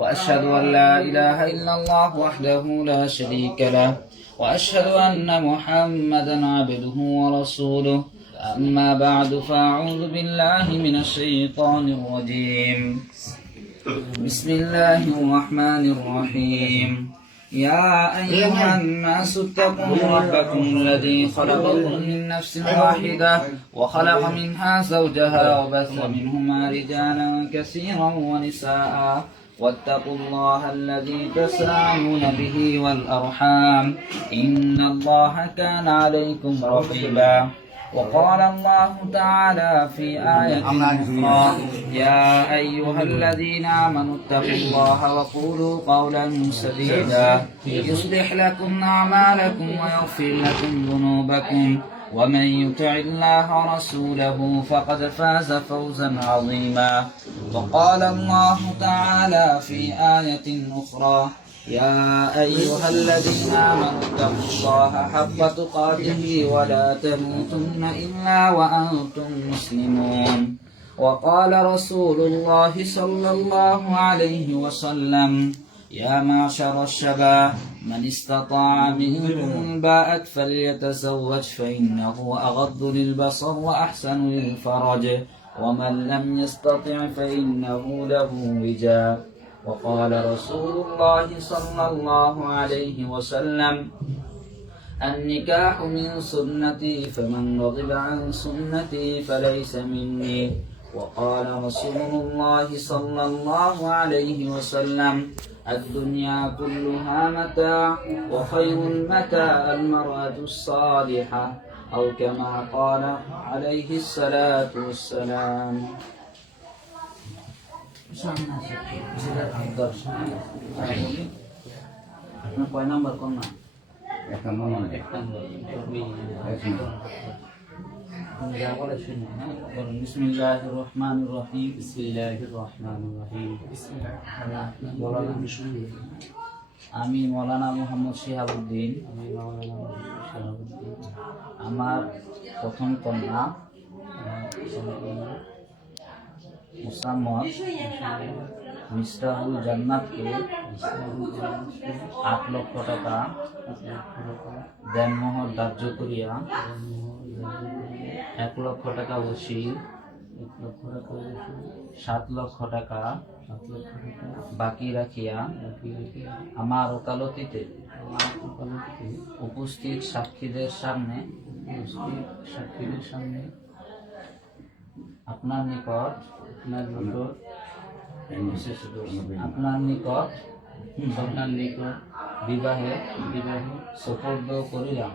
وأشهد أن لا إله إلا الله وحده لا شريك له وأشهد أن محمدا عبده ورسوله أما بعد فأعوذ بالله من الشيطان الرجيم بسم الله الرحمن الرحيم يا أيها الناس اتقوا ربكم الذي خلقكم من نفس واحدة وخلق منها زوجها وبث منهما رجالا كثيرا ونساء واتقوا الله الذي تساءلون به والأرحام إن الله كان عليكم رقيبا وقال الله تعالى في آية أخرى يا أيها الذين آمنوا اتقوا الله وقولوا قولا سديدا يصلح لكم أعمالكم ويغفر لكم ذنوبكم ومن يطع الله ورسوله فقد فاز فوزا عظيما وقال الله تعالى في آية أخرى يا أيها الذين آمنوا اتقوا الله حق تقاته ولا تموتن إلا وأنتم مسلمون وقال رسول الله صلى الله عليه وسلم يا معشر الشباب من استطاع منكم الباءة فليتزوج فإنه أغض للبصر وأحسن للفرج ومن لم يستطع فإنه له وجاء وقال رسول الله صلى الله عليه وسلم النكاح من سنتي فمن رغب عن سنتي فليس مني وقال رسول الله صلى الله عليه وسلم الدنيا كلها متاع وخير المتاع المرأة الصالحة أو كما قال عليه الصلاة والسلام কয় নাম্বার কোন না এক নম্বর বিসমিল্লাহির রহমানির রহিম বিসমিল্লাহির রহমানির রহিম আমি মাওলানা মুহাম্মদ শিহাবুদ্দিন আমার প্রথম কন্যা মুসাম্মদ মিসরাহুল জান্নাতকে 8 লক্ষ টাকা দেনমোহর ধার্য করিয়া 1 লক্ষ টাকা ওসির 7 লক্ষ টাকা বাকি রাখিয়া আমার ওকালতিতে উপস্থিত সাক্ষীদের সামনে আপনার নিকট বিবাহে সুপর্দ করিলাম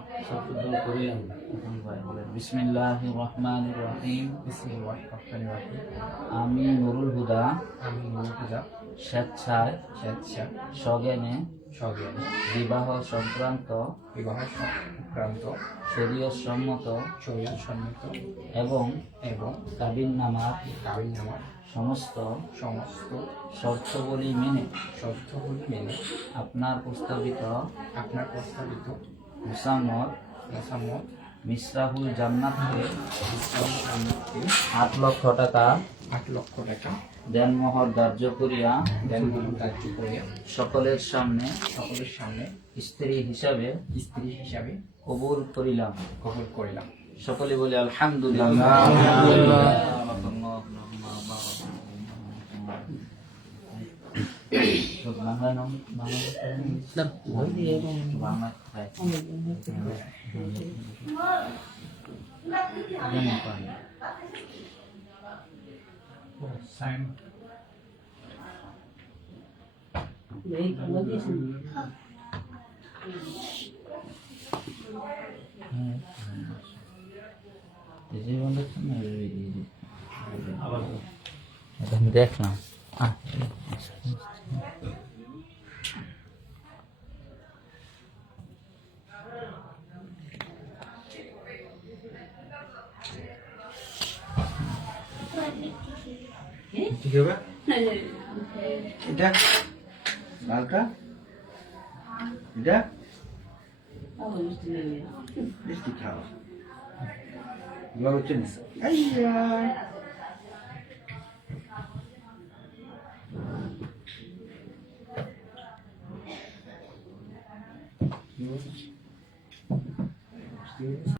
বিসমিল্লাহির রহমানির রহিম আমি নুরুল হুদা স্বেচ্ছায় সজ্ঞানে বিবাহ সংক্রান্ত শরীয়তসম্মত এবং কাবিননামার সমস্ত শর্তাবলী মেনে আপনার প্রস্তাবিত মুসাম্মদ মিসরাহুল জান্নাতকে 8 লক্ষ টাকা দেনমোহর ধার্য করিয়া সকলের সামনে স্ত্রী হিসাবে কবুল করিলাম সকলে বলে আলহামদুলিল্লাহ দেখলাম ঠিক হবে এটা লালটা এটা মিষ্টি খাওয়া হচ্ছে কি বলবো?